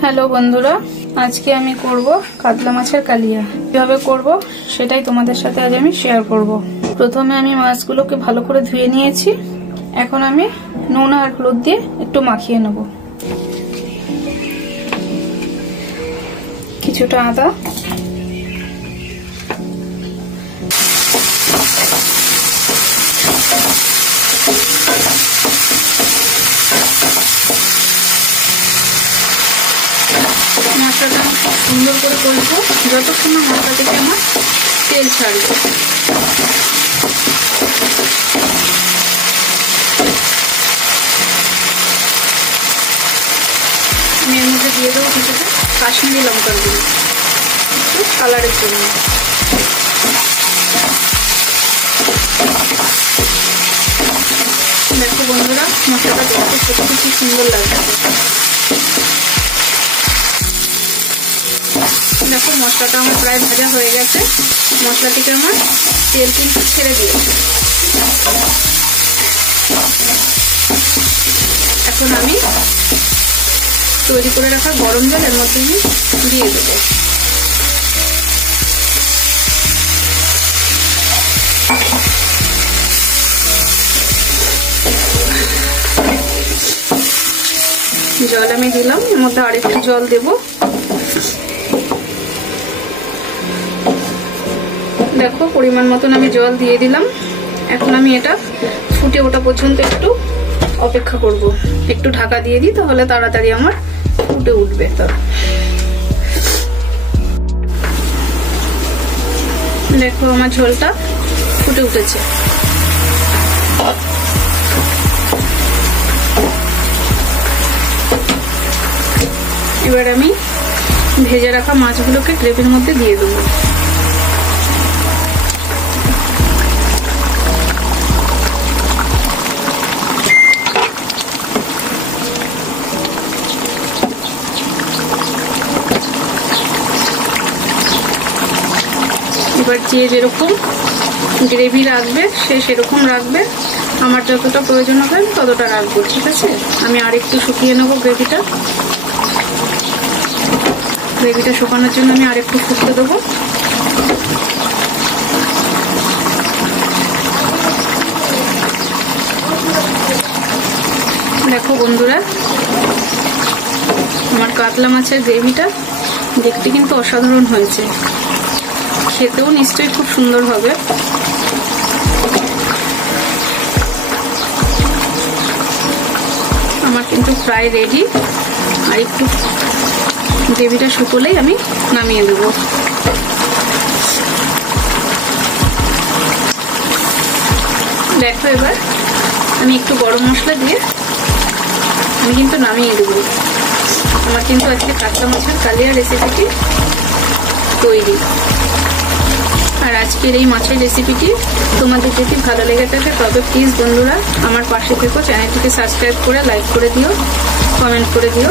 Hello বন্ধুরা, আজকে আমি করব কাতলা মাছের কালিয়া। কিভাবে করব সেটাই তোমাদের সাথে আজ আমি শেয়ার করব। প্রথমে আমি মাছগুলোকে ভালো করে ধুয়ে নিয়েছি। এখন আমি নুন আর হলুদ দিয়ে একটু মাখিয়ে নেব। কিছুটা আদা, মশলাটা সুন্দর করে করবো যতক্ষণ না মশলা থেকে আমার তেল ছাড়বে। আমি এর মধ্যে দিয়ে দেবো কিছুটা কাশ্মীরি লঙ্কার গুঁড়ো, একটু কালারের জন্য। দেখো বন্ধুরা, মশলাটা দেখতে সত্যি কি সুন্দর লাগছে। দেখো মশলাটা আমার প্রায় ভাজা হয়ে গেছে। মশলা থেকে আমার তেল কিন্তু ছেড়ে দিয়েছে। এখন আমি তৈরি করে রাখা গরম জল এর মধ্যে দিয়ে দেবো। জল আমি দিলাম, এর মধ্যে আরেকটু জল দেবো। দেখো পরিমাণ মতন আমি জল দিয়ে দিলাম। এখন আমি এটা ফুটে ওঠা পর্যন্ত একটু অপেক্ষা করব। একটু ঢাকা দিয়ে দিই, তাহলে তাড়াতাড়ি আমার ফুটে উঠবে। দেখো আমার ঝোলটা ফুটে উঠেছে। এবার আমি ভেজে রাখা মাছগুলোকে গ্রেভির মধ্যে দিয়ে দেবো। এবার যে যেরকম গ্রেভি রাখবে সে সেরকম রাখবে। আমার যতটা প্রয়োজন হবে ততটা রাখবো, ঠিক আছে? আমি আরেকটু শুকিয়ে নেবো গ্রেভিটা। গ্রেভিটা শুকানোর জন্য আমি আরেকটু ফুটতে দেবো। দেখো বন্ধুরা, আমার কাতলা মাছের গ্রেভিটা দেখতে কিন্তু অসাধারণ হয়েছে। খেতেও নিশ্চয়ই খুব সুন্দর হবে। আমার কিন্তু প্রায় রেডি। আর একটু গ্রেভিটা শুকোলেই আমি নামিয়ে দেব। দেখো এবার আমি একটু গরম মশলা দিয়ে আমি কিন্তু নামিয়ে দেব। আমার কিন্তু আজকে কাতলা মাছের কালিয়া রেসিপিটি তৈরি। আর আজকের এই মাছের রেসিপিটি তোমাদের যদি ভালো লেগে থাকে তবে প্লিজ বন্ধুরা আমার পাশে থেকো, চ্যানেলটিকে সাবস্ক্রাইব করে লাইক করে দিও, কমেন্ট করে দিও।